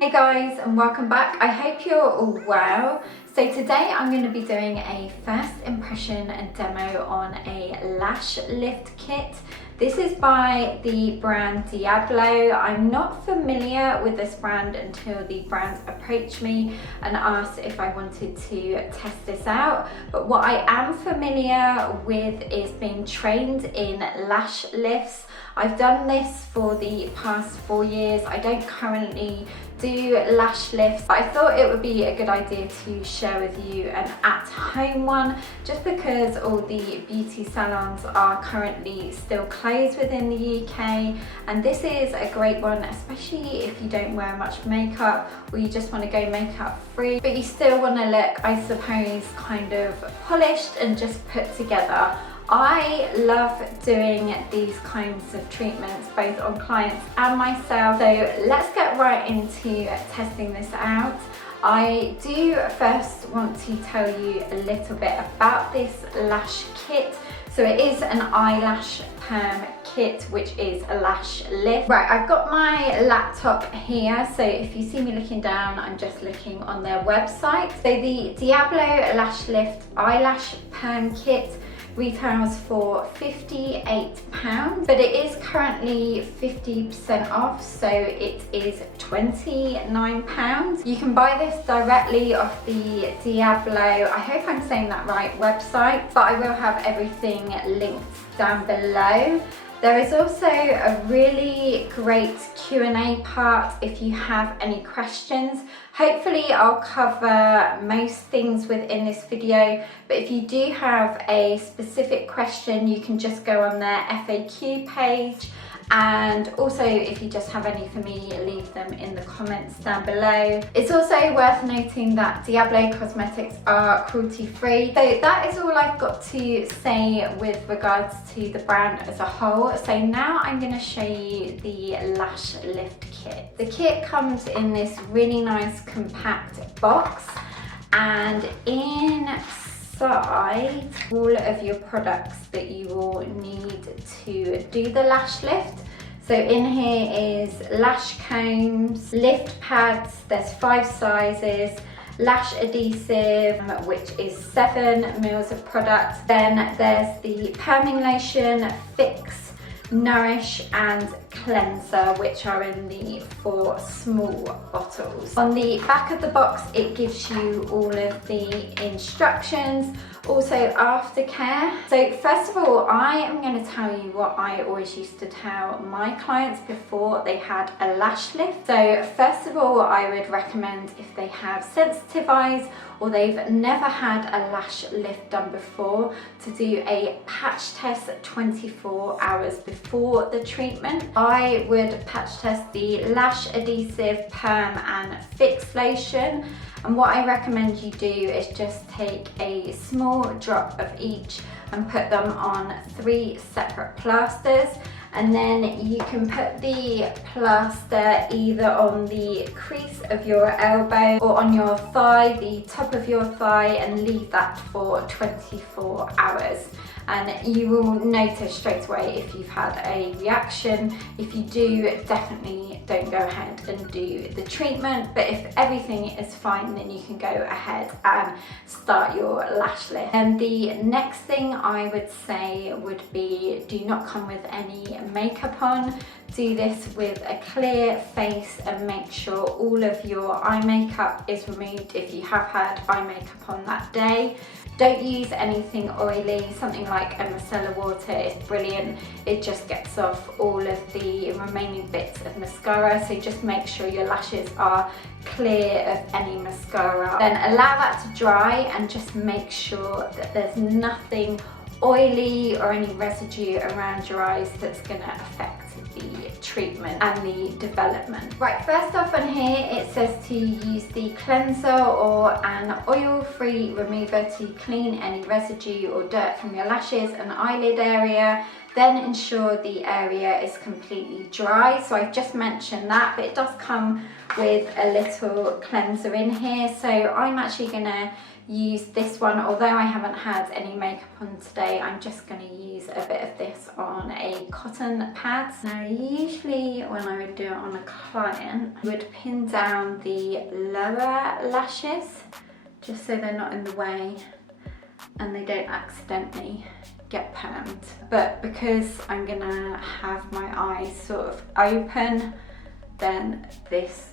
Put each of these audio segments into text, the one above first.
Hey guys, and welcome back. I hope you're all well. So today I'm going to be doing a first impression and demo on a lash lift kit. This is by the brand Diablo. I'm not familiar with this brand until the brand approached me and asked if I wanted to test this out. But what I am familiar with is being trained in lash lifts. I've done this for the past 4 years. I don't currently do lash lifts, but I thought it would be a good idea to share with you an at-home one, just because all the beauty salons are currently still closed within the UK, and this is a great one, especially if you don't wear much makeup or you just want to go makeup free, but you still want to look, I suppose, kind of polished and just put together. I love doing these kinds of treatments both on clients and myself, so let's get right into testing this out. I do first want to tell you a little bit about this lash kit. So it is an eyelash perm kit, which is a lash lift. Right, I've got my laptop here, so if you see me looking down, I'm just looking on their website. So the Diablo Lash Lift Eyelash Perm Kit retails for £58, but it is currently 50% off, so it is £29. You can buy this directly off the Diablo, I hope I'm saying that right, website, but I will have everything linked down below. There is also a really great Q&A part if you have any questions. Hopefully I'll cover most things within this video, but if you do have a specific question, you can just go on their FAQ page. And also, if you just have any for me, leave them in the comments down below. It's also worth noting that Diablo cosmetics are cruelty free. So that is all I've got to say with regards to the brand as a whole. So now I'm going to show you the lash lift kit. The kit comes in this really nice compact box, and inside all of your products that you will need to do the lash lift. So in here is lash combs, lift pads, there's 5 sizes, lash adhesive, which is 7 mils of product. Then there's the perming lotion, fix, nourish and cleanser, which are in the 4 small bottles. On the back of the box it gives you all of the instructions, also aftercare. So first of all, I am going to tell you what I always used to tell my clients before they had a lash lift. So first of all, I would recommend, if they have sensitive eyes or they've never had a lash lift done before, to do a patch test 24 hours before the treatment. I would patch test the lash adhesive, perm and fix lotion, and what I recommend you do is just take a small drop of each and put them on 3 separate plasters, and then you can put the plaster either on the crease of your elbow or on your thigh, the top of your thigh, and leave that for 24 hours. And you will notice straight away if you've had a reaction. If you do, definitely don't go ahead and do the treatment, but if everything is fine, then you can go ahead and start your lash lift. And the next thing I would say would be, do not come with any makeup on. Do this with a clear face and make sure all of your eye makeup is removed if you have had eye makeup on that day. Don't use anything oily. Something like a micellar water is brilliant. It just gets off all of the remaining bits of mascara, so just make sure your lashes are clear of any mascara. Then allow that to dry and just make sure that there's nothing oily or any residue around your eyes that's going to affect the treatment and the development. Right, first off on here it says to use the cleanser or an oil-free remover to clean any residue or dirt from your lashes and eyelid area. Then ensure the area is completely dry. So I've just mentioned that, but it does come with a little cleanser in here. So I'm actually gonna use this one. Although I haven't had any makeup on today, I'm just going to use a bit of this on a cotton pad. Now usually when I would do it on a client, I would pin down the lower lashes just so they're not in the way and they don't accidentally get permed. But because I'm gonna have my eyes sort of open, then this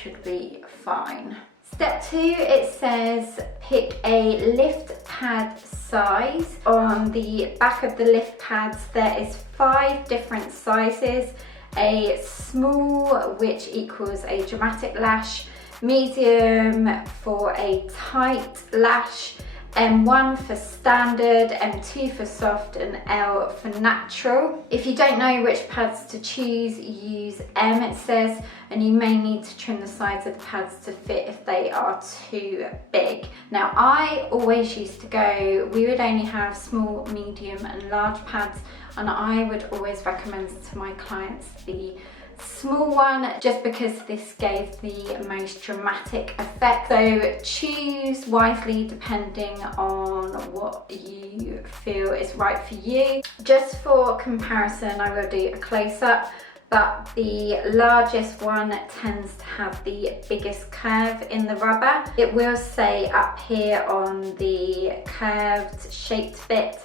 should be fine. Step 2, it says pick a lift pad size. On the back of the lift pads there is 5 different sizes. A small, which equals a dramatic lash, medium for a tight lash, M1 for standard, M2 for soft, and L for natural. If you don't know which pads to choose, use M, it says, and you may need to trim the sides of the pads to fit if they are too big. Now I always used to go, we would only have small, medium and large pads, and I would always recommend to my clients the small one just because this gave the most dramatic effect. So choose wisely depending on what you feel is right for you. Just for comparison, I will do a close-up, but the largest one tends to have the biggest curve in the rubber. It will say up here on the curved shaped bit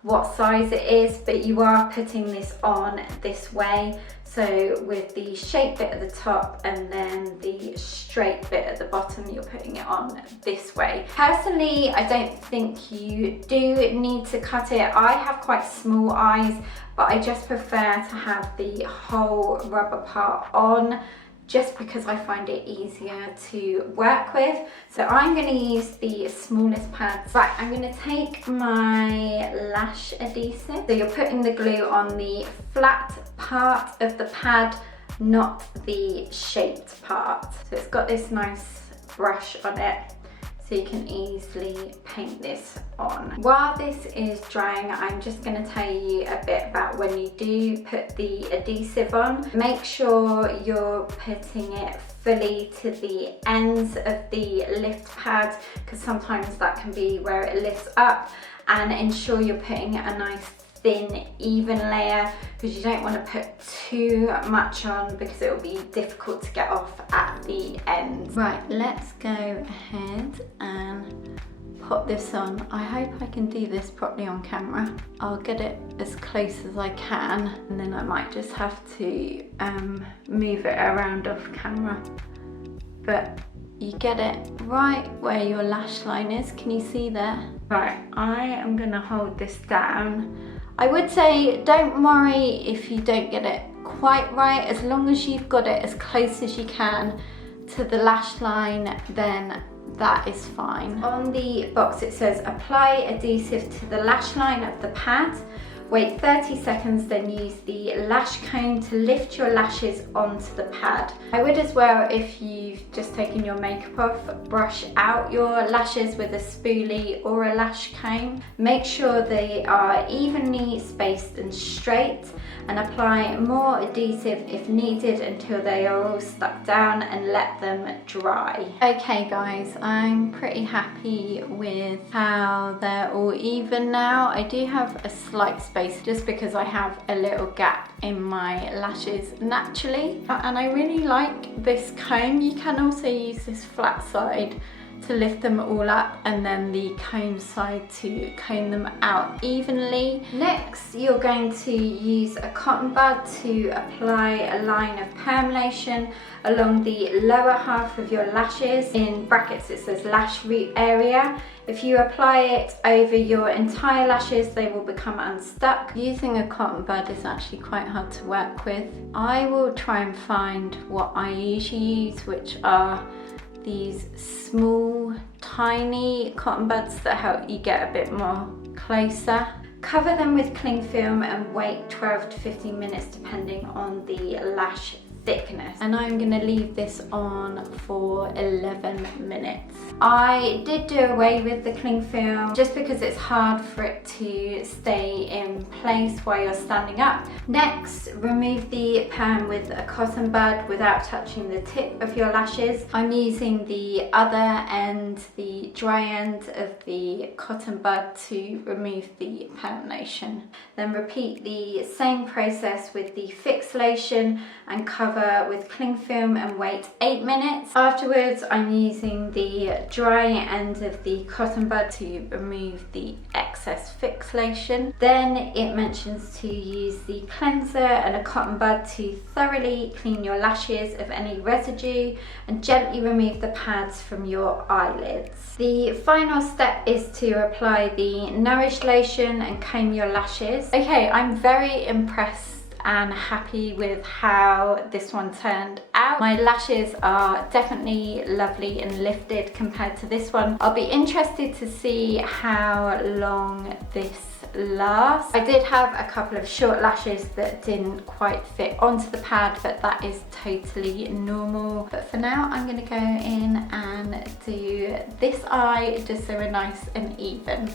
what size it is, but you are putting this on this way. So with the shaped bit at the top and then the straight bit at the bottom, you're putting it on this way. Personally, I don't think you do need to cut it. I have quite small eyes, but I just prefer to have the whole rubber part on, just because I find it easier to work with. So I'm going to use the smallest pads. Right, I'm going to take my lash adhesive. So you're putting the glue on the flat part of the pad, not the shaped part. So it's got this nice brush on it, so you can easily paint this on. While this is drying, I'm just going to tell you a bit about when you do put the adhesive on. Make sure you're putting it fully to the ends of the lift pad, because sometimes that can be where it lifts up, and ensure you're putting a nice thin, even layer, because you don't want to put too much on because it will be difficult to get off at the end. Right, let's go ahead and put this on. I hope I can do this properly on camera. I'll get it as close as I can, and then I might just have to move it around off camera. But you get it right where your lash line is. Can you see there? Right, I am gonna hold this down. I would say don't worry if you don't get it quite right, as long as you've got it as close as you can to the lash line, then that is fine. On the box it says apply adhesive to the lash line of the pad. Wait 30 seconds, then use the lash comb to lift your lashes onto the pad. I would as well, if you've just taken your makeup off, brush out your lashes with a spoolie or a lash comb. Make sure they are evenly spaced and straight, and apply more adhesive if needed until they are all stuck down, and let them dry. Okay guys, I'm pretty happy with how they're all even now. I do have a slight space just because I have a little gap in my lashes naturally, and I really like this comb. You can also use this flat side to lift them all up, and then the comb side to comb them out evenly. Next, you're going to use a cotton bud to apply a line of permeation along the lower half of your lashes. In brackets it says lash root area. If you apply it over your entire lashes, they will become unstuck. Using a cotton bud is actually quite hard to work with. I will try and find what I usually use, which are these small, tiny cotton buds that help you get a bit more closer. Cover them with cling film and wait 12 to 15 minutes depending on the lash thickness, and I'm going to leave this on for 11 minutes. I did do away with the cling film just because it's hard for it to stay in place while you're standing up. Next, remove the perm with a cotton bud without touching the tip of your lashes. I'm using the other end, the dry end of the cotton bud, to remove the perm lotion. Then repeat the same process with the fix lotion and cover with cling film and wait 8 minutes. Afterwards, I'm using the dry end of the cotton bud to remove the excess fix lotion. Then it mentions to use the cleanser and a cotton bud to thoroughly clean your lashes of any residue and gently remove the pads from your eyelids. The final step is to apply the Nourish lotion and comb your lashes. Okay, I'm very impressed and happy with how this one turned out. My lashes are definitely lovely and lifted compared to this one. I'll be interested to see how long this lasts. I did have a couple of short lashes that didn't quite fit onto the pad, but that is totally normal. But for now, I'm gonna go in and do this eye just so we're nice and even.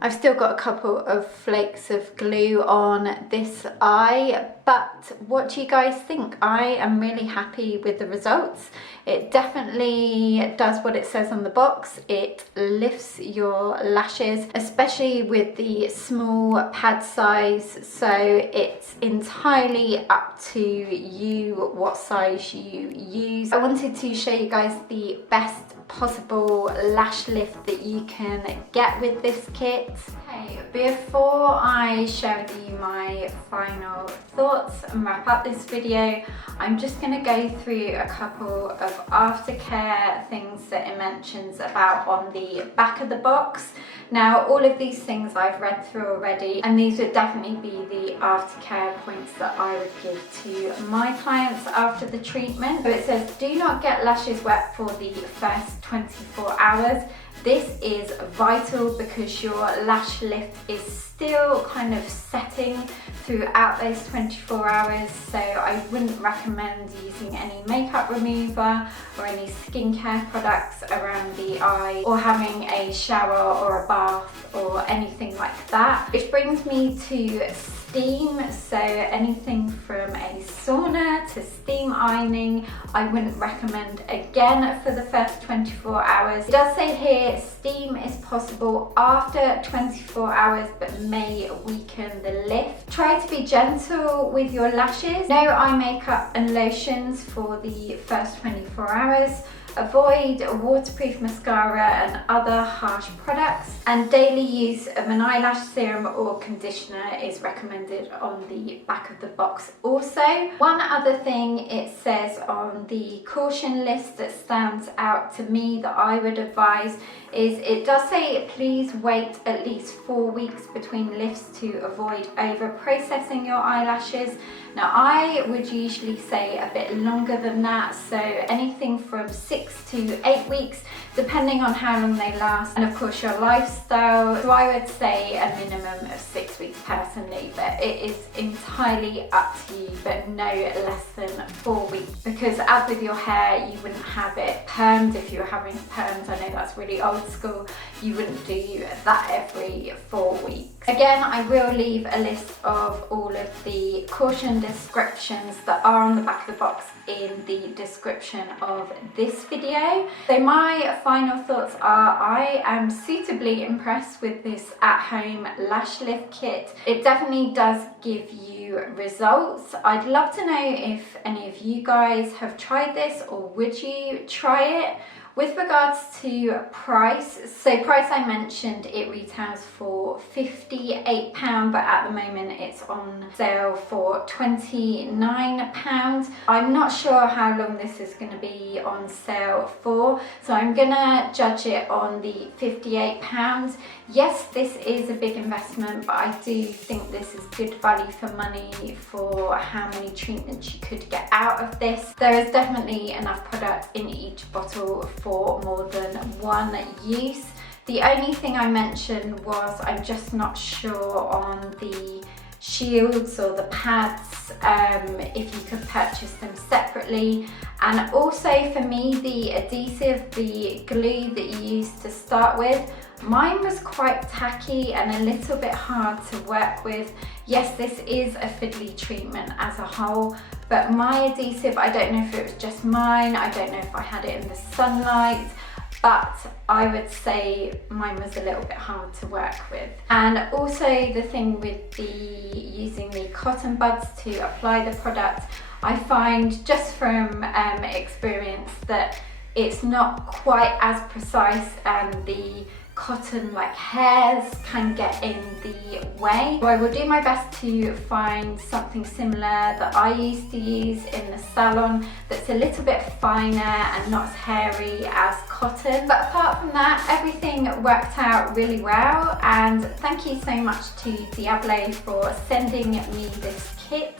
I've still got a couple of flakes of glue on this eye, but what do you guys think? I am really happy with the results. It definitely does what it says on the box. It lifts your lashes, especially with the small pad size, so it's entirely up to you what size you use. I wanted to show you guys the best possible lash lift that you can get with this kit. Okay, before I share with you my final thoughts and wrap up this video, I'm just going to go through a couple of aftercare things that it mentions about on the back of the box. Now, all of these things I've read through already, and these would definitely be the aftercare points that I would give to my clients after the treatment. So it says, do not get lashes wet for the first 24 hours. This is vital because your lash lift is still kind of setting throughout those 24 hours, so I wouldn't recommend using any makeup remover or any skincare products around the eye, or having a shower or a bath or anything like that. Which brings me to steam, so anything from a sauna to steam ironing, I wouldn't recommend again for the first 24 hours. It does say here steam is possible after 24 hours but may weaken the lift. Try to be gentle with your lashes. No eye makeup and lotions for the first 24 hours. Avoid waterproof mascara and other harsh products, and daily use of an eyelash serum or conditioner is recommended on the back of the box also. One other thing it says on the caution list that stands out to me that I would advise is it does say please wait at least 4 weeks between lifts to avoid over processing your eyelashes. Now I would usually say a bit longer than that, so anything from 6 to 8 weeks depending on how long they last, and of course your lifestyle. So I would say a minimum of 6 weeks personally, but it is entirely up to you, but no less than 4 weeks, because as with your hair, you wouldn't have it permed if you were having perms. I know that's really old school. You wouldn't do that every 4 weeks. Again, I will leave a list of all of the caution descriptions that are on the back of the box in the description of this video. So my final thoughts are, I am suitably impressed with this at-home lash lift kit. It definitely does give you results. I'd love to know if any of you guys have tried this, or would you try it? With regards to price, I mentioned it retails for £58, but at the moment it's on sale for £29. I'm not sure how long this is going to be on sale for, so I'm going to judge it on the £58. Yes, this is a big investment, but I do think this is good value for money for how many treatments you could get out of this. There is definitely enough product in each bottle for more than one use. The only thing I mentioned was I'm just not sure on the shields or the pads, if you could purchase them separately. And also for me, the adhesive, the glue that you use to start with, mine was quite tacky and a little bit hard to work with. Yes, this is a fiddly treatment as a whole, but my adhesive, I don't know if it was just mine, I don't know if I had it in the sunlight, but I would say mine was a little bit hard to work with. And also the thing with using the cotton buds to apply the product, I find just from experience that it's not quite as precise, and the cotton like hairs can get in the way. So I will do my best to find something similar that I used to use in the salon that's a little bit finer and not as hairy as cotton. But apart from that, everything worked out really well, and thank you so much to Diablo for sending me this kit.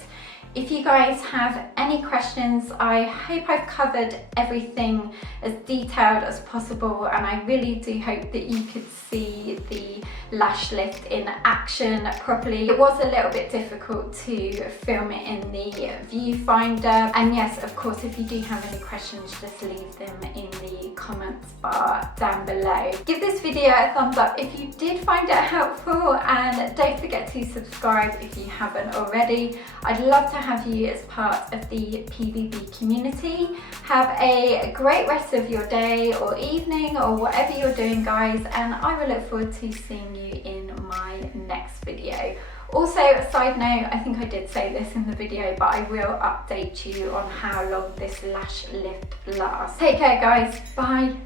If you guys have any questions, I hope I've covered everything as detailed as possible, and I really do hope that you could see the lash lift in action properly. It was a little bit difficult to film it in the viewfinder, and yes, of course, if you do have any questions, just leave them in the comments bar down below. Give this video a thumbs up if you did find it helpful, and don't forget to subscribe if you haven't already. I'd love to have you as part of the PVB community. Have a great rest of your day or evening or whatever you're doing, guys, and I will look forward to seeing you in my next video. Also, a side note, I think I did say this in the video, but I will update you on how long this lash lift lasts. Take care, guys. Bye.